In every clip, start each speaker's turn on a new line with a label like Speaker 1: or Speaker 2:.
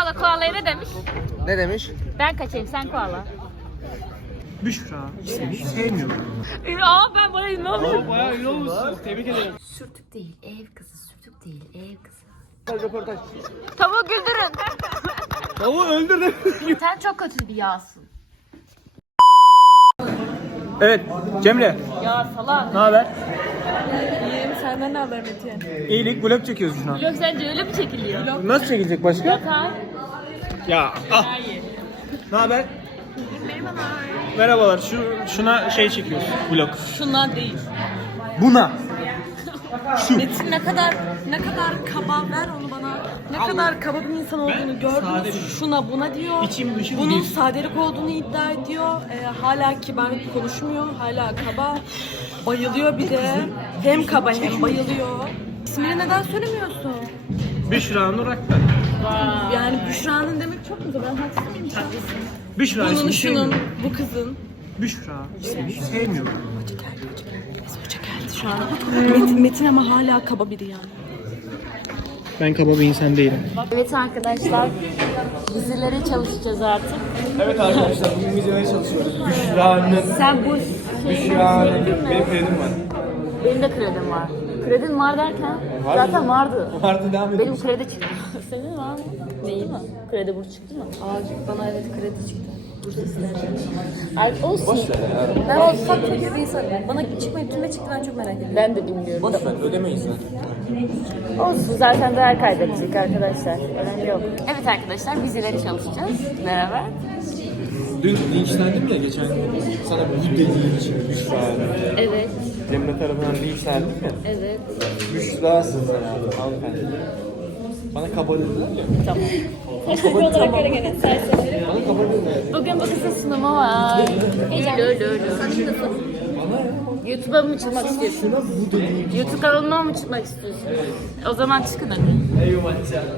Speaker 1: Koala koalaya ne demiş?
Speaker 2: Ne demiş?
Speaker 1: Ben kaçayım sen koala.
Speaker 2: Büşra seni sevmiyorum.
Speaker 1: Aa ben bana ne oluyor?
Speaker 2: Bayağı ünlü olmuşsun. Tebrik ederim.
Speaker 1: Sürtük değil ev kızı, sürtük değil ev kızı.
Speaker 2: Röportaj.
Speaker 1: Tavuğu güldürün.
Speaker 2: Tavuğu öldürdüm.
Speaker 1: Sen çok kötü bir yağsın.
Speaker 2: Evet Cemre.
Speaker 1: Ya salak.
Speaker 2: Ne haber?
Speaker 3: İyiyim, senden ne haber Metin?
Speaker 2: İyilik, vlog çekiyoruz şu an.
Speaker 1: Vlog sence öyle mi çekiliyor?
Speaker 2: Nasıl çekilecek başka?
Speaker 1: Tamam.
Speaker 2: Ya ah. Ne haber? Merhabalar. Şuna şey çekiyoruz. Vlog.
Speaker 3: Şundan değil.
Speaker 2: Buna.
Speaker 3: Metin ne kadar kaba, ver onu bana. Ne kadar kaba bir insan olduğunu gördünüz. Şuna buna diyor.
Speaker 2: İçim dışım
Speaker 3: Bunun
Speaker 2: bir.
Speaker 3: sadelik olduğunu iddia ediyor. Hala kibar konuşmuyor. Hala kaba. Bayılıyor bir de. Hem kaba hem bayılıyor. İsmini neden söylemiyorsun?
Speaker 2: Büşra Nur Aktar.
Speaker 3: Yani Büşra'nın demek çok mu da ben haksız mıyım?
Speaker 2: Büşra
Speaker 3: Bunun,
Speaker 2: seni
Speaker 3: şunun,
Speaker 2: sevmiyorum.
Speaker 3: bu kızın.
Speaker 2: Büşra seni sevmiyorum.
Speaker 3: Hoca geldi şu an. Metin ama hala kaba biri yani.
Speaker 2: Ben kaba bir insan değilim.
Speaker 1: Evet arkadaşlar, dizilere çalışacağız artık.
Speaker 4: Evet arkadaşlar bugün videoya çalışıyoruz. Büşra'nın
Speaker 1: Sen bu
Speaker 4: Büşra'nın benim kredim var.
Speaker 1: Benim de kredim var. Kredin var derken
Speaker 4: Var
Speaker 1: zaten
Speaker 4: mı?
Speaker 1: vardı.
Speaker 4: Vardı devam edelim.
Speaker 1: Benim kredi çıktı. Senin var mı? Neyi mi? Kredi burç çıktı mı?
Speaker 3: Bana evet kredi çıktı.
Speaker 1: Ay olsun.
Speaker 3: Ben o ufak tefek bir insanım. Bana çıkmayıp kime çıktı ben çok merak ediyorum.
Speaker 1: Ben de bilmiyorum.
Speaker 4: Boş ver ödemeyiz zaten.
Speaker 1: Olsun zaten değer kaybedecek arkadaşlar. Önemli yok. Evet arkadaşlar dizileri çalışacağız beraber.
Speaker 4: Dün linçlendim ya geçen gün. Sana bu dediğin için Büşra'nın.
Speaker 1: Evet.
Speaker 4: Cemre tarafından linçlendim ya.
Speaker 1: Evet.
Speaker 4: Büşra'sın sen abi hanımefendi. Bana kaba dediler ya.
Speaker 1: Tamam.
Speaker 4: Bana kaba dediler.
Speaker 1: Bugün bu kızın sunumu var. Öyle. YouTube'a mı çıkmak istiyorsun? YouTube kanalıma mı çıkmak istiyorsun? O zaman çıkın hadi.
Speaker 4: Eyvallah.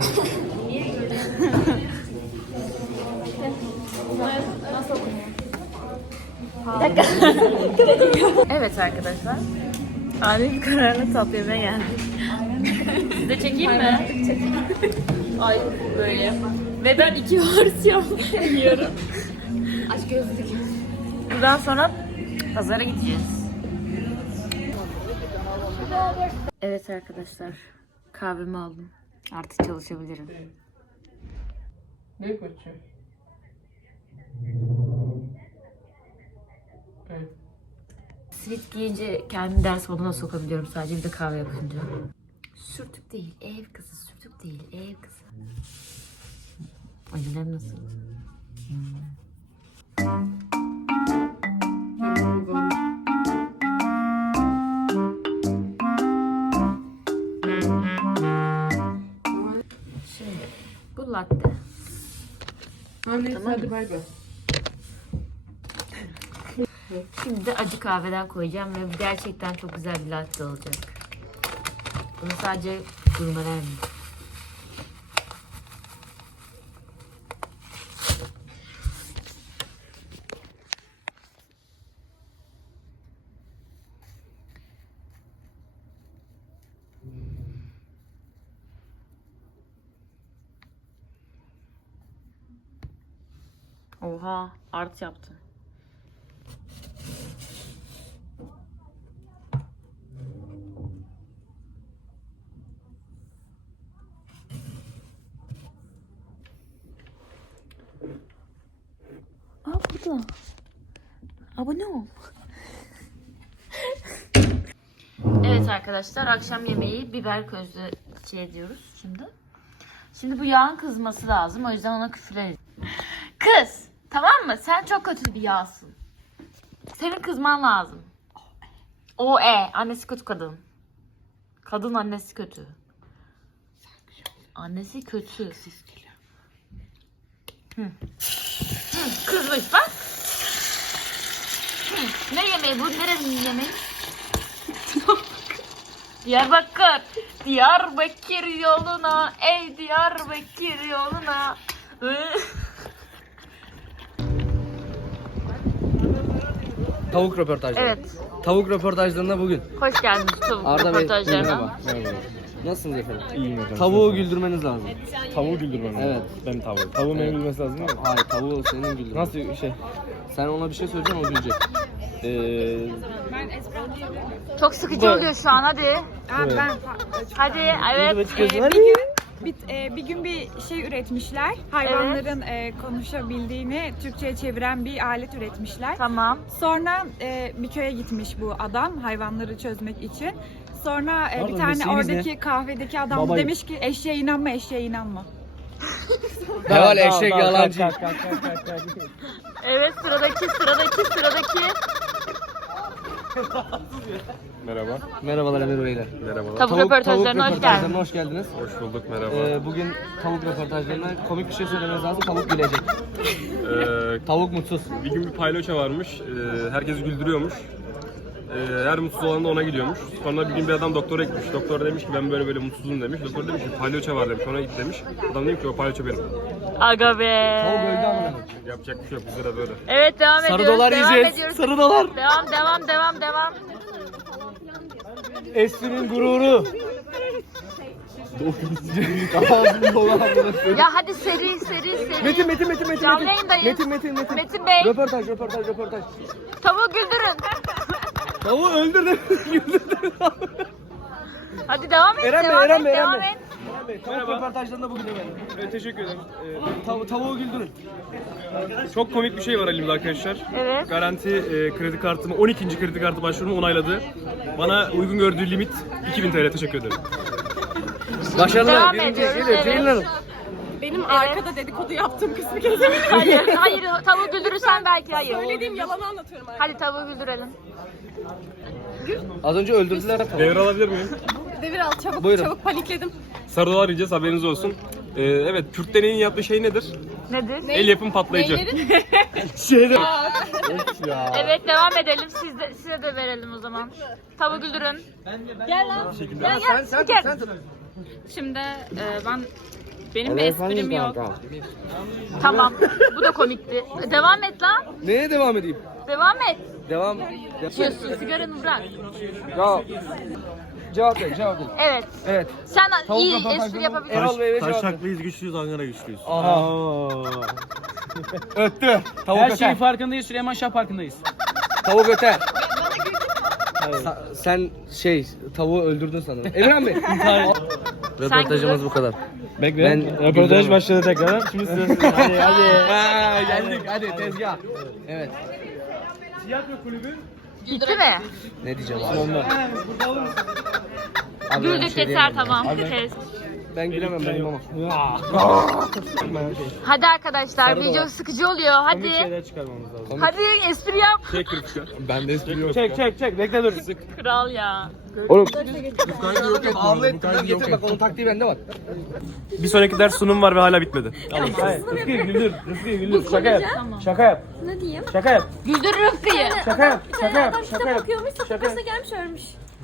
Speaker 1: Bir dakika. Evet arkadaşlar. Ani bir kararla tatlı yemeğe geldik. Siz de çekeyim mi? Ay böyle. Ve ben 2 porsiyon yiyorum. Aç gözlük. Buradan sonra pazara gideceğiz. Evet arkadaşlar. Kahvemi aldım. Artık çalışabilirim.
Speaker 4: Ne koçum? Evet.
Speaker 1: Sweat giyince kendimi ders moduna sokabiliyorum sadece bir de kahve yapınca. Sürtük değil ev kızı, sürtük değil ev kızı. Acılar nasıl? Şimdi bu latte.
Speaker 3: Neyse hadi bay bay.
Speaker 1: Şimdi de acı kahveden koyacağım ve bu gerçekten çok güzel bir latte olacak. Bunu sadece gurmeler mi? Oha, art yaptı. Aa burada. Abone ol. Evet arkadaşlar akşam yemeği biber közlü şey ediyoruz şimdi. Şimdi bu yağın kızması lazım o yüzden ona küfürler. Kız tamam mı? Sen çok kötü bir yağsın. Senin kızman lazım. Annesi kötü kadın. Kadın annesi kötü. Annesi kötü. Kızmış bak. Ne yemeği bu? Nerenin yemeği? Diyarbakır. Diyarbakır yoluna. Ey Diyarbakır yoluna.
Speaker 5: Tavuk röportajları.
Speaker 1: Evet.
Speaker 5: Tavuk röportajlarında bugün.
Speaker 1: Hoş geldiniz tavuk
Speaker 5: Arda Bey,
Speaker 1: röportajlarına.
Speaker 5: merhaba. Nasılsınız efendim?
Speaker 2: İyiyim efendim.
Speaker 5: Tavuğu güldürmeniz lazım.
Speaker 2: Tavuğu güldürmem.
Speaker 5: Evet.
Speaker 2: Ben tavuğu. Tavuğun benim bilmesi lazım değil mi?
Speaker 5: Hayır, tavuğu senin güldürmen.
Speaker 2: Nasıl şey?
Speaker 5: Sen ona bir şey söyleyeceksin, o gülecek.
Speaker 1: Çok sıkıcı oluyor şu an hadi. Hadi evet.
Speaker 6: Bir gün bir şey üretmişler. Hayvanların konuşabildiğini Türkçe'ye çeviren bir alet üretmişler.
Speaker 1: Tamam.
Speaker 6: Sonra bir köye gitmiş bu adam hayvanları çözmek için. Sonra bir
Speaker 2: Pardon,
Speaker 6: tane
Speaker 2: mesleğiniz
Speaker 6: oradaki kahvedeki adam
Speaker 2: Babayım.
Speaker 6: demiş ki eşeğe inanma, eşeğe inanma.
Speaker 5: Deval eşek yalancı.
Speaker 1: Evet sıradaki.
Speaker 7: Merhaba.
Speaker 5: Merhabalar Emir Beyler.
Speaker 7: Merhabalar.
Speaker 1: Tavuk röportajlarına hoş geldin.
Speaker 5: Hoş geldiniz.
Speaker 7: Hoş bulduk, merhaba.
Speaker 5: Bugün tavuk röportajlarına komik bir şey söylemeniz lazım, tavuk gülecek.
Speaker 7: Ee,
Speaker 5: Tavuk mutsuz.
Speaker 7: bir gün bir payloça varmış, herkes güldürüyormuş. Her mutsuz olan da ona gidiyormuş. Sonra bir gün bir adam doktora gitmiş. Doktor demiş ki ben böyle mutsuzum demiş. Doktor demiş ki payloça var demiş, ona git demiş. Adam demiş ki o payloça benim.
Speaker 1: Aga be.
Speaker 5: Tavuk öldü ama.
Speaker 7: Yapacak bir şey yok, bizde de böyle.
Speaker 1: Evet devam
Speaker 5: Sarı
Speaker 1: ediyoruz.
Speaker 5: dolar
Speaker 1: devam
Speaker 5: yiyeceğiz.
Speaker 1: ediyoruz.
Speaker 5: Sarı dolar.
Speaker 1: Devam.
Speaker 5: Esri'nin gururu.
Speaker 1: Ya hadi seri.
Speaker 5: Metin.
Speaker 1: Canlı yayındayız.
Speaker 5: Metin.
Speaker 1: Metin Bey.
Speaker 5: Röportaj.
Speaker 1: Tavuğu güldürün.
Speaker 5: Tavuğu öldürdü.
Speaker 1: Hadi devam et.
Speaker 5: Eren Bey.
Speaker 1: Devam et.
Speaker 5: Tavuk röportajlarında bugün efendim.
Speaker 7: Teşekkür ederim.
Speaker 5: Tavuğu güldürün.
Speaker 7: Çok komik bir şey var elimde arkadaşlar.
Speaker 1: Evet.
Speaker 7: Garanti kredi kartımı, 12. kredi kartı başvurumu onayladı. Bana uygun gördüğü limit 2000 TL, teşekkür ederim.
Speaker 5: Başarılı.
Speaker 1: Devam
Speaker 5: Birinci
Speaker 1: ediyoruz,
Speaker 5: geliyor.
Speaker 1: evet.
Speaker 5: Ceylin Hanım.
Speaker 6: Benim arkada dedikodu yaptığım kısmı kesemedim.
Speaker 1: Hayır. Tavuğu güldürürsen belki hayır.
Speaker 6: Söylediğim yalanı anlatıyorum.
Speaker 1: Hadi tavuğu güldürelim.
Speaker 5: Az önce öldürdüler tavuğu.
Speaker 7: Devre alabilir miyim?
Speaker 6: Devir al çabuk
Speaker 5: Buyurun.
Speaker 6: panikledim.
Speaker 7: Sarı dolar yiyeceğiz, haberiniz olsun. Evet, Kürt deneyin yaptığı şey nedir?
Speaker 1: Nedir?
Speaker 7: El yapım patlayıcı.
Speaker 1: Evet devam edelim. Size de verelim o zaman. Tavuğu güldürün. Gel lan. Gel.
Speaker 5: Sen tut.
Speaker 8: Şimdi benim bir esprim yok.
Speaker 1: Tamam. Bu da komikti. Devam et lan.
Speaker 5: Neye devam edeyim?
Speaker 1: Devam et.
Speaker 5: Devam.
Speaker 1: İçiyorsun. Sigaranı bırak.
Speaker 5: Ya. Cevap ver.
Speaker 1: Evet. Sen
Speaker 5: Tavuk
Speaker 1: iyi
Speaker 5: röportajlarında
Speaker 1: espri yapabilirsin.
Speaker 5: Erol Bey'e cevap ver.
Speaker 2: güçlüyüz, Ankara güçlüyüz.
Speaker 5: Aha. Öttü. Tavuk
Speaker 2: Her
Speaker 5: öter.
Speaker 2: şeyin farkındayız, Süleyman Şah farkındayız.
Speaker 5: Tavuk öter. Sen tavuğu öldürdün sanırım. Emirhan Bey. Röportajımız bu kadar.
Speaker 2: Bekle.
Speaker 5: Ben
Speaker 2: Röportaj başladı tekrar. Şimdi sırası. hadi.
Speaker 5: Geldik hadi tezgah. Evet.
Speaker 1: Gitti mi?
Speaker 5: Ne diyeceğim abi? Abi ben bir
Speaker 1: Güldük
Speaker 5: şey
Speaker 1: yeter
Speaker 5: diyemem
Speaker 1: tamam.
Speaker 5: ya.
Speaker 1: Kes.
Speaker 5: Ben gülemem benim ama.
Speaker 1: Hadi arkadaşlar video sıkıcı oluyor. Hadi.
Speaker 2: çıkarmamız lazım.
Speaker 1: Hadi espri yap.
Speaker 5: Ben de espri yok.
Speaker 2: Çek. Bekle dur.
Speaker 1: Kral ya.
Speaker 5: Oğlum. Ağlı ettiler getir bak onun taktiği bende var.
Speaker 7: Bir sonraki ders sunum var ve hala bitmedi.
Speaker 2: Hayır. Rıfkı güldür. Şaka yap. Şaka yap.
Speaker 8: Ne diyeyim?
Speaker 2: Şaka yap.
Speaker 1: Güldür Rıfkı'yı.
Speaker 2: Şaka yap.
Speaker 8: Adam kitap okuyormuş, sokakta gelmiş ölmüş.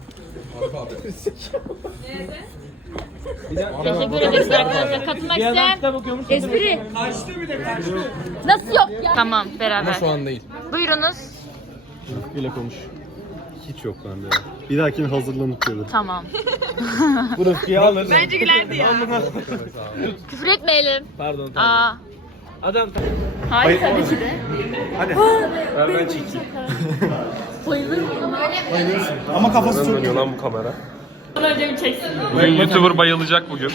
Speaker 1: Teşekkür ederiz arkadaşlar. Katılmak
Speaker 2: Bir adam
Speaker 1: isteyen
Speaker 2: kitap okuyormuş.
Speaker 1: espri. Nasıl yok ya? Tamam beraber.
Speaker 5: Şu an değil.
Speaker 1: Buyurunuz.
Speaker 7: Bile konuş. Hiç yok bende ya.
Speaker 9: Bir dahakine hazırlanıp gelin.
Speaker 1: Tamam.
Speaker 2: Bu Rıfkı'yı alır.
Speaker 6: Bence gülerdi ya.
Speaker 1: Küfür etmeyelim.
Speaker 2: Pardon.
Speaker 1: Aa.
Speaker 2: Adam
Speaker 1: Hayır tabii ki de.
Speaker 7: Ver ben çekeyim.
Speaker 9: Ama kafası çok
Speaker 7: Dönüyor lan bu kamera.
Speaker 1: Önce bir çeksin.
Speaker 7: Bugün YouTuber bayılacak bugün.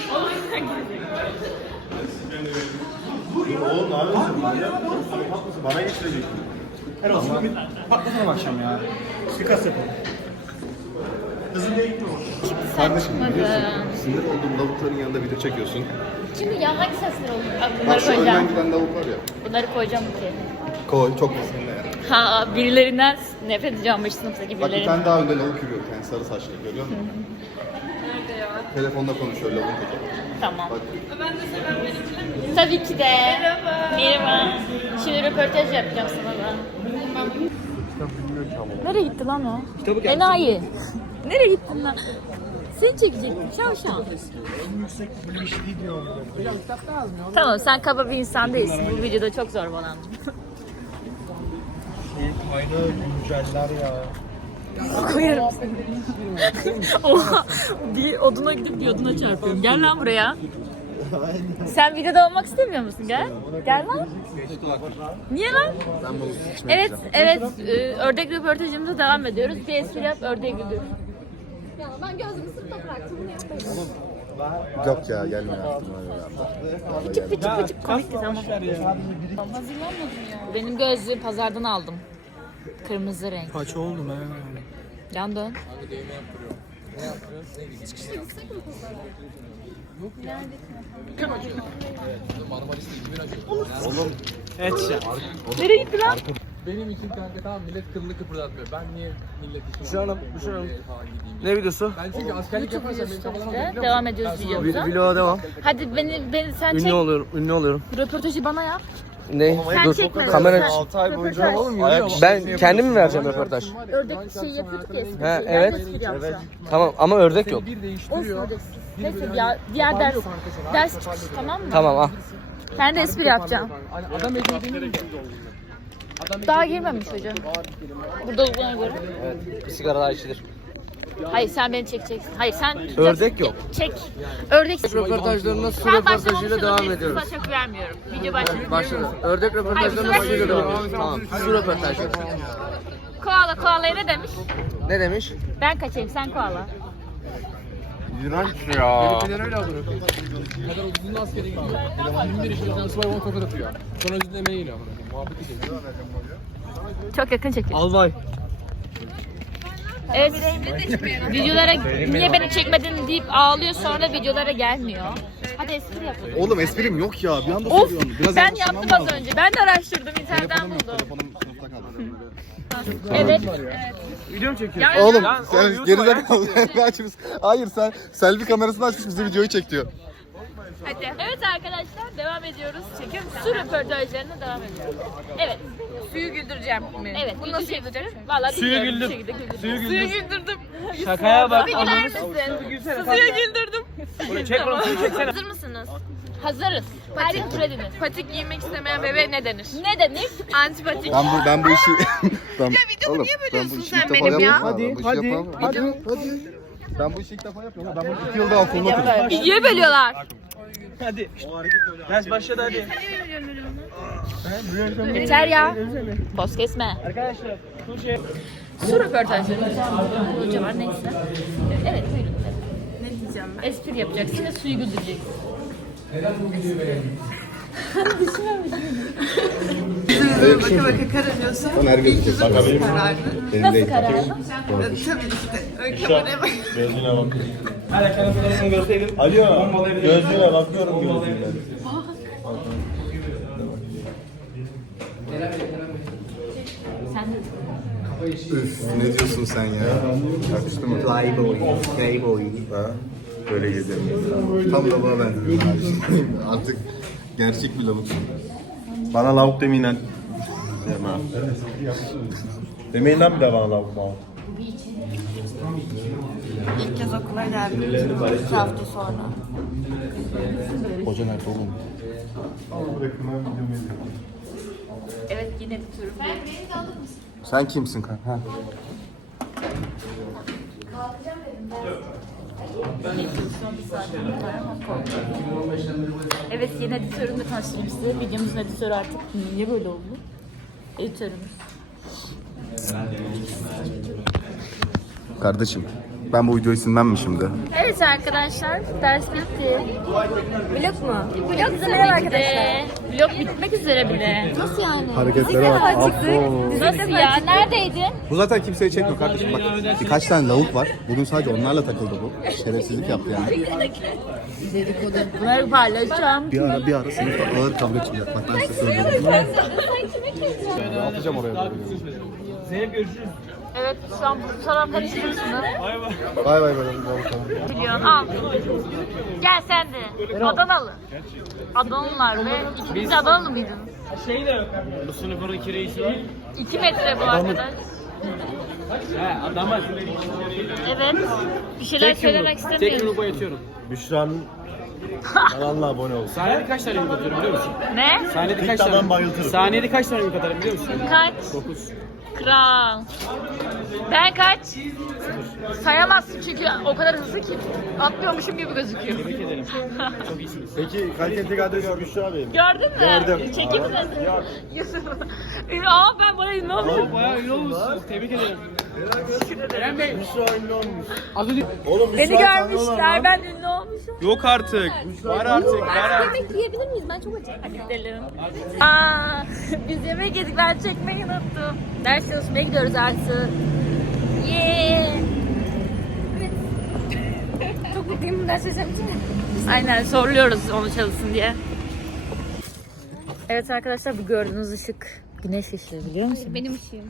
Speaker 9: bana geçirecek. Her olsun patlasana akşam ya. Suikast yapalım. Hızlı değil mi? Kardeşim biliyorsun. Sinir olduğum lavukların yanında video çekiyorsun.
Speaker 1: Şimdi ya hangi sesler olur?
Speaker 9: Bak
Speaker 1: Bunları
Speaker 9: şu önden
Speaker 1: koyacağım.
Speaker 9: giden lavuk var ya.
Speaker 1: Bunları koyacağım ki.
Speaker 9: Koy çok kesinlikle ya.
Speaker 1: Ha birilerinden nefret edeceğim bu sınıftaki
Speaker 9: Bak bir
Speaker 1: birilerinden.
Speaker 9: tane daha önde lavuk yürüyor. Yani sarı saçlı görüyor musun? Nerede ya? Telefonda konuşuyor lavuk hoca.
Speaker 1: Tamam. Tabii ki de. Merhaba. Şimdi röportaj yapacağım sana da. Nereye gitti lan o? Enayi. Nereye gittin lan? Seni çekecektim. Şavşan. Tamam sen kaba bir insan değilsin. Bu videoda çok zorbalandım.
Speaker 9: Aynı günceller ya.
Speaker 1: Koyarım seni. Oha. Bir oduna gidip bir oduna çarpıyorum. Gel lan buraya. Sen videoda olmak istemiyor musun? Gel. Gel lan. Niye lan? Evet, evet. Ördek röportajımıza devam ediyoruz. Bir espri yap, ördeği güldür.
Speaker 8: Ya ben gözümü sırtta bıraktım. Bunu yapayım.
Speaker 9: Yok ya gelmiyor aklıma.
Speaker 1: Pıçık pıçık pıçık komikti tamam. Benim gözlüğü pazardan aldım. Kırmızı renk.
Speaker 4: Kaç oldum ha?
Speaker 1: Yan dön. Nereye gitti lan?
Speaker 5: Benim için kanka tamam millet kılını kıpırdatmıyor. Ben niye millet için Büşra Ne videosu? Ben çünkü askerlik yaparsam benim kafalarım
Speaker 1: Devam ediyoruz videomuza.
Speaker 5: Vloga devam.
Speaker 1: Hadi beni sen çek.
Speaker 5: Ünlü oluyorum.
Speaker 1: Röportajı bana yap.
Speaker 5: Ne?
Speaker 1: Sen
Speaker 5: Dur.
Speaker 1: çekme.
Speaker 5: Kamera.
Speaker 9: 6 ay boyunca
Speaker 5: Ben kendim mi vereceğim röportaj?
Speaker 1: Ördek şeyi yapıyorduk ya eskiden.
Speaker 5: Ha, evet.
Speaker 1: Espri yapacağım.
Speaker 5: Tamam ama ördek yok.
Speaker 1: Olsun ördek. Neyse diğer ders çıkışı tamam mı?
Speaker 5: Tamam al.
Speaker 1: Ben de espri yapacağım.
Speaker 5: Adam edildiğini
Speaker 1: Daha girmemiş hocam. Burada olduğuna göre.
Speaker 5: Bir sigara daha içilir.
Speaker 1: Hayır sen beni çekeceksin. Hayır sen
Speaker 5: Ördek yok.
Speaker 1: Çek. Ördek.
Speaker 5: Röportajlarına su
Speaker 1: Ben
Speaker 5: röportajıyla
Speaker 1: başlamamışım.
Speaker 5: devam ediyoruz.
Speaker 1: Sana çok vermiyorum. Video başladı.
Speaker 5: Başladı. Ördek röportajlarına
Speaker 1: Hayır,
Speaker 5: suyla devam ediyoruz. Tamam. Su röportajları.
Speaker 1: Koala'ya ne demiş?
Speaker 5: Ne demiş?
Speaker 1: Ben kaçayım sen koala.
Speaker 9: İğrenç ya.
Speaker 5: Benim öyle olur. Kadar uzun askere gidiyor. 21 yaşında subay bana tokat atıyor. Sonra izlemeye geliyor. Muhabbeti geliyor.
Speaker 1: Çok yakın çekiyor.
Speaker 5: Albay.
Speaker 1: Evet. Videolara niye beni çekmedin deyip ağlıyor sonra videolara gelmiyor. Hadi espri yapalım.
Speaker 9: Oğlum esprim yok ya. Bir anda
Speaker 1: Of
Speaker 9: söylüyorsun. Biraz
Speaker 1: ben
Speaker 9: yaklaşmam
Speaker 1: yaptım az
Speaker 9: lazım.
Speaker 1: önce. Ben de araştırdım internetten
Speaker 9: Telefonum yok.
Speaker 1: buldum.
Speaker 9: Telefonum sınıfta kaldı.
Speaker 1: Evet.
Speaker 5: Video mu çekiyorsun?
Speaker 9: Oğlum sen geride kaldın. Açmış. Hayır sen selfie kamerasını açmış bize videoyu çek diyor.
Speaker 1: Hadi. Evet arkadaşlar devam ediyoruz. Su röportajlarına devam ediyoruz. Evet.
Speaker 8: Suyu güldüreceğim mi?
Speaker 1: Evet. Bunu nasıl güldüreceğim? Valla
Speaker 5: Suyu güldür.
Speaker 1: Suyu
Speaker 8: Suyu güldürdüm.
Speaker 5: Şakaya bak.
Speaker 1: güler misin?
Speaker 8: Suyu güldürdüm.
Speaker 5: Çek onu suyu çeksene.
Speaker 1: Hazır mısınız? Hazırız. Hadi türediniz.
Speaker 8: Patik giymek istemeyen bebeğe ne denir?
Speaker 1: Ne denir?
Speaker 8: Antipatik.
Speaker 9: Ben bu işi ben,
Speaker 8: videomu niye bölüyorsun
Speaker 9: ben bu işi
Speaker 8: sen
Speaker 9: ilk defa
Speaker 8: benim ya?
Speaker 9: yapıyorum. Hadi. Ben bu işi ilk defa yapıyorum. Ben bunu 2 yılda okulda okudum.
Speaker 8: İkiye bölüyorlar.
Speaker 5: Hadi. Ders başladı hadi.
Speaker 1: Yeter ya. Poz kesme.
Speaker 5: Arkadaşlar.
Speaker 1: Su röportajları. Hoca var neyse. Evet buyurun. Ne diyeceğim ben? Espri yapacaksın ve suyu güldüreceksin.
Speaker 3: Baka baka kararıyorsun.
Speaker 9: Ömer gözükecek. Bakabilir miyim?
Speaker 1: Nasıl kararlı?
Speaker 3: Tabii işte. Öyle kameraya bak.
Speaker 9: Gözlüğüne bak. Alo. Gözlüğüne bakıyorum gözlüğüne.
Speaker 1: Sen de.
Speaker 9: Üf, ne diyorsun sen ya? Yakıştı mı? Playboy. Ha? Böyle gezerim. Tam da bana benziyor. Artık gerçek bir lavuksun.
Speaker 10: Bana lavuk demeyin lan. Deme. Demeyin lan bir daha bana lavuk lavuk.
Speaker 3: İlk kez okula geldim. 2 hafta sonra.
Speaker 9: Hoca nerede oğlum?
Speaker 1: Evet yine bir tür.
Speaker 9: Sen kimsin kanka? Ha.
Speaker 1: Evet yeni editörümle tanıştırayım size. Videomuzun editörü artık niye böyle oldu? Editörümüz.
Speaker 9: Kardeşim, ben bu videoyu silmem mi şimdi?
Speaker 1: Evet arkadaşlar ders bitti.
Speaker 8: Vlog mu?
Speaker 1: Vlog merhaba arkadaşlar. Vlog bitmek üzere bile.
Speaker 8: Nasıl yani?
Speaker 9: Hareketlere bak.
Speaker 1: Nasıl ya? Neredeydin?
Speaker 9: Bu zaten kimseye çekmiyor kardeşim. Bak birkaç tane lavuk var. Bugün sadece onlarla takıldı bu. Şerefsizlik yaptı yani.
Speaker 1: Bunları paylaşacağım.
Speaker 9: Bir ara sınıfta ağır kavga çıkacak. Bak ben size söylüyorum. Atacağım oraya doğru.
Speaker 5: Zeynep görüşürüz.
Speaker 1: Evet şu an bu taraftan içiyorsun.
Speaker 9: Bay bay.
Speaker 1: Biliyorsun al. Gel sen de. Adanalı. Adanalılar ve ikiniz de Adanalı mıydınız?
Speaker 5: Şey de yok. Bu sınıfın 2 reisi var.
Speaker 1: 2 metre bu arkadaş.
Speaker 5: He adamlar.
Speaker 1: Evet. Bir şeyler söylemek
Speaker 5: Tek
Speaker 1: istemiyorum.
Speaker 5: gruba yatıyorum.
Speaker 10: Büşra'nın kanalına abone ol.
Speaker 5: Sahnede kaç tane yumruk atıyorum biliyor musun?
Speaker 1: Ne?
Speaker 5: Sahnede kaç
Speaker 10: İlk adam
Speaker 5: tane?
Speaker 10: bayıltırım.
Speaker 5: Sahnede kaç tane yumruk atarım biliyor musun?
Speaker 1: Kaç?
Speaker 5: 9.
Speaker 1: Kral. Ben kaç? Sayamazsın çünkü o kadar hızlı ki atlıyormuşum gibi gözüküyor.
Speaker 10: Peki kaliteli adresi Büşra Bey mi?
Speaker 1: Gördün mü?
Speaker 10: Gördüm.
Speaker 1: Çekeyim mi seni? Aa ben bayağı ünlü oldum.
Speaker 5: Bayağı iyi olmuşsun. Tebrik ederim. Eren Bey.
Speaker 10: Büşra ünlü olmuş.
Speaker 5: Az önce
Speaker 10: Oğlum Büşra
Speaker 1: Beni
Speaker 10: tanıyorlar
Speaker 1: görmüşler,
Speaker 10: lan.
Speaker 1: ben ünlü olmuşum.
Speaker 7: Yok artık. Var artık.
Speaker 8: Yemek yiyebilir miyiz? Ben çok acıktım.
Speaker 1: Hadi gidelim. Aa, biz yemek yedik, ben çekmeyi unuttum. Ders çalışmaya gidiyoruz artık. Yeah.
Speaker 8: Çok mutluyum ders çalışacağım için.
Speaker 1: Aynen soruluyoruz onu çalışsın diye. Evet arkadaşlar, bu gördüğünüz ışık güneş ışığı, biliyor musunuz?
Speaker 8: Benim ışığım.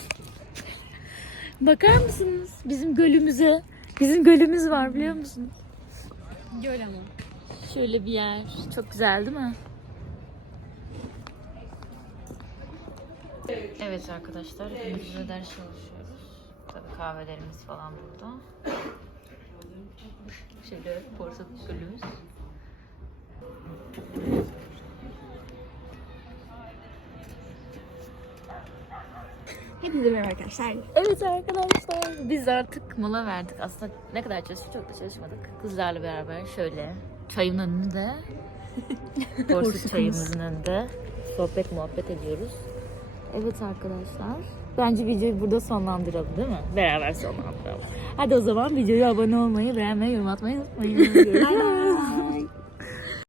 Speaker 1: Bakar mısınız bizim gölümüze? Bizim gölümüz var, biliyor musunuz?
Speaker 8: Göl ama.
Speaker 1: Şöyle bir yer. Çok güzel değil mi? Evet arkadaşlar, günümüzde ders çalışıyoruz. Tabii kahvelerimiz falan burada. Şimdi Borsa Gölümüz.
Speaker 8: Hepinize merhaba arkadaşlar.
Speaker 1: Evet arkadaşlar, biz artık mola verdik. Aslında ne kadar çalıştık, çok da çalışmadık. Kızlarla beraber şöyle çayın önünde, Borsa çayımızın önünde sohbet muhabbet ediyoruz. Evet arkadaşlar, bence videoyu burada sonlandıralım değil mi? Beraber sonlandıralım. Hadi o zaman videoya abone olmayı, beğenmeyi, yorum atmayı unutmayın.